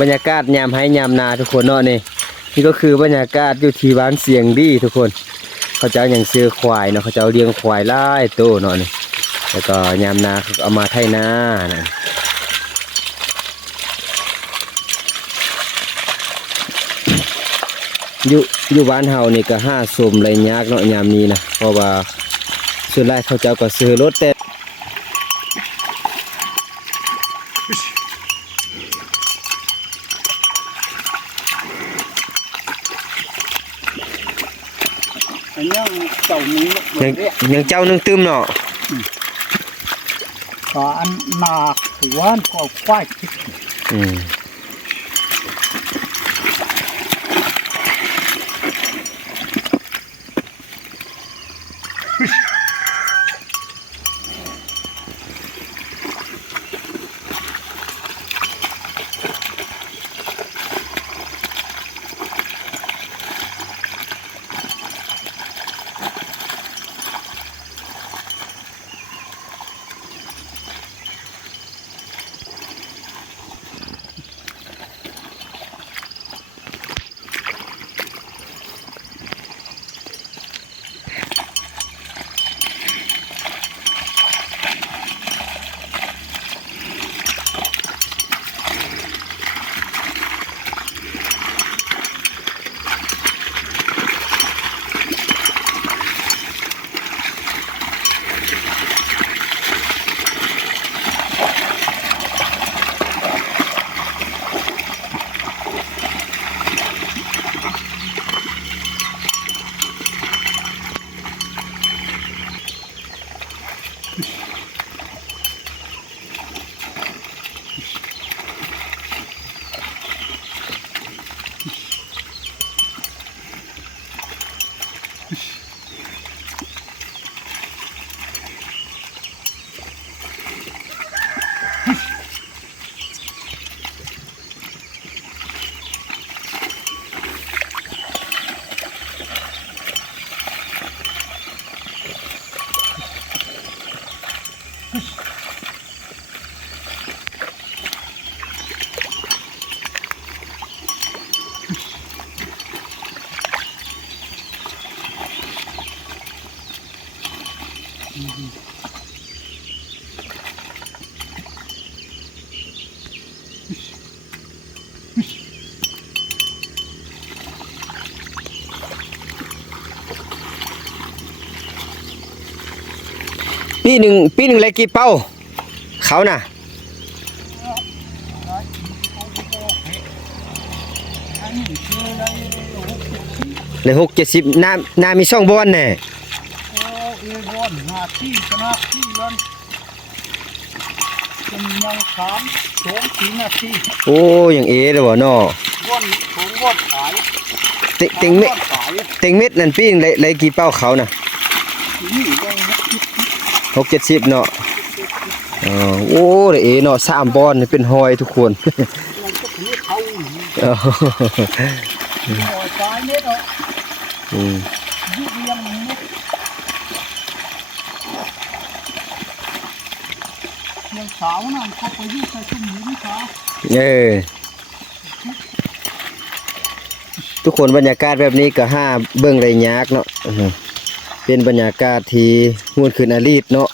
บรรยากาศยามให้ยามนาทุกคนเนาะนี่ก็คือบรรยากาศอยู่ที่บ้านเสียงดีทุกคนเขาจะอย่างซื้อควายเนาะเขาจะเลี้ยงควายหลายโตเนาะนี่แล้วก็ยามนาเขาเอามาไถนานะอยู่บ้านเฮานี่ก็หาสมไรยากเนาะยามนี้นะเพราะว่าส่วนหลายเขาเจ้าก็ซื้อรถแต่ยังเจ้านึงตึมเนาะก็อันหนักถือว่าก็ควายคิดปีหนึ่งเลยกี่เป้าเขาน่ะเลย60-70นามี2บ่อนแน่บ่อนหน้าที่ชนะที่นั้นเป็นยัง3-4นาทีโอ้ยังเอเด้อบ่เนาะบ่อนของบ่อนขายเต็งเม็ดนั่นปีนึงเลยกี่เป้าเขาน่ะนี่ได้60-70เนาะโอ้เอเนาะ3บ่อนเป็นหอยทุกคนมันก็คือเขาหอยตายเม็ดเนาะยุบยังเม็ดยังสาวนั่นเขาไปยุบใส่ชุ่มหินค่ะทุกคนบรรยากาศแบบนี้ก็ห้าเบิ่งได้ยากเนาะเป็นบรรยากาศที่ม่วนขึ้นอลีตเนาะ